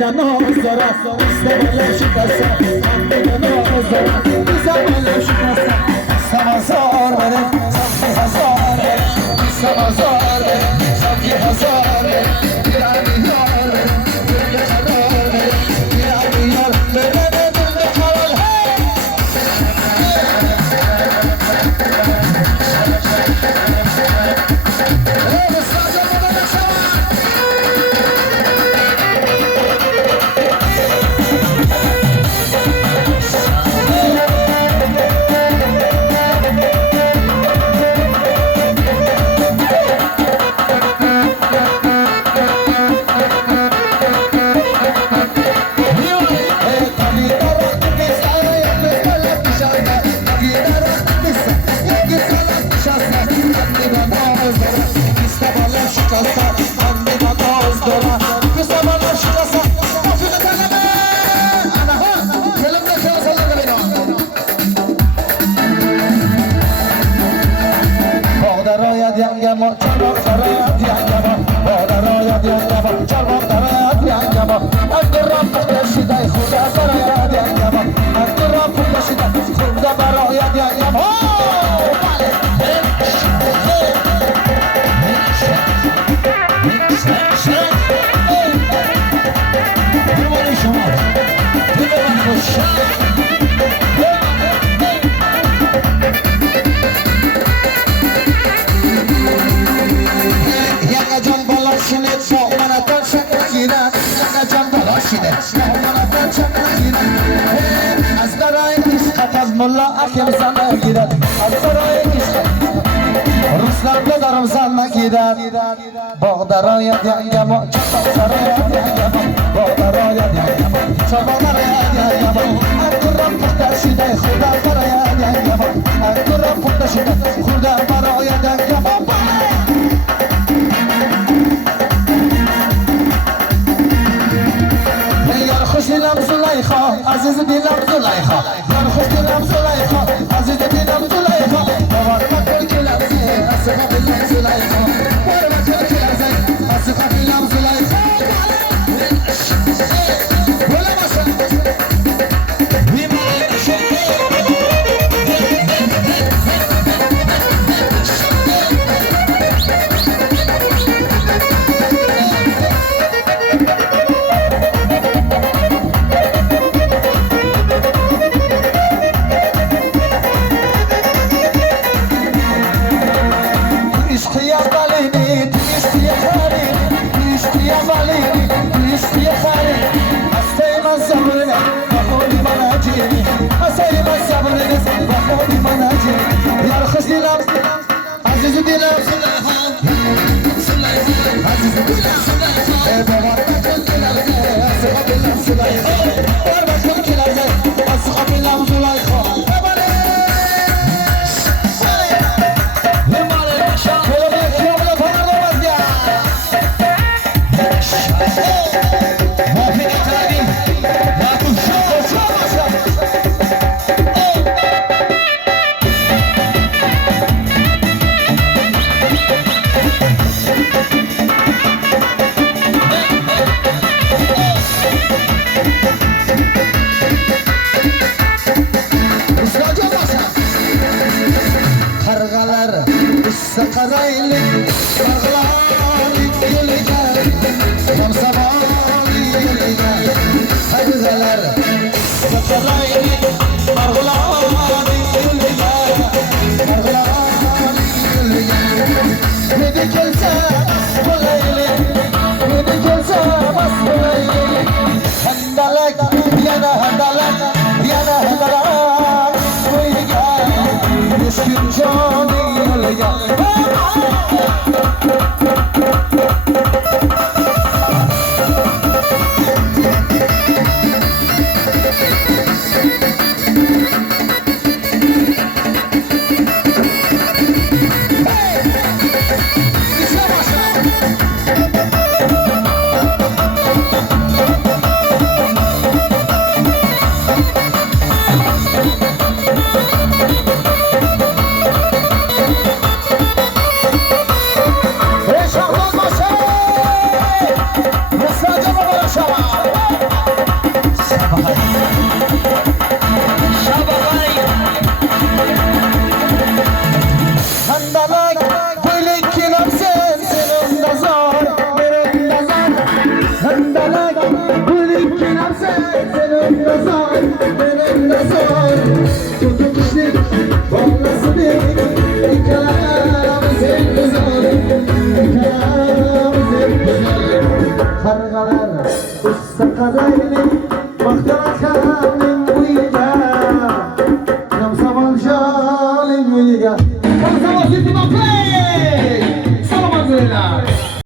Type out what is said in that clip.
دیدن نازدارم استقلالم شکستم من دیدن نازدارم زمانم شکستم سمازار بره سمتی هزار بره سمازار بره سمتی هزار بره بیرمی یار بره دل قرار بره بیرمی یار بره دل قرار از درای عشقت از ملا اکم زن نگیرد از درای عشقت روسلم بدارم زن نگیرد باغ درایت یما چطور سرایت یما باغ درایت یما چطور درایت یما انگرم پخته شده خدا برایت یما انگرم پخته شده خدا برایت یما خوش دلم زلیخا عزیز دلم زلیخا یار خوش دلم زلیخا عزیز دلم زلیخا بار مکن که لبزه اصفا دلم زلیخا بار مکن که لبزه اصفا دلم زلیخا بولا باشن عزیز دلم زلیخا عزیز دلم زلیخا بار مکن که لبزه اصفا دلم زلیخا بار مکن که لبزه اصفا دلم زلیخا Sakaraylı margıları yeliger Kamsabali yeliger Hadizeler Sakaraylı margıları yeliger Margıları yeliger Nedi gelse bulaylı Nedi gelse bas bulaylı Hendalek yana hendalek yana hendalek Uygar Düşkün canı yeliger Şaban! kargalar uçsa kadaylı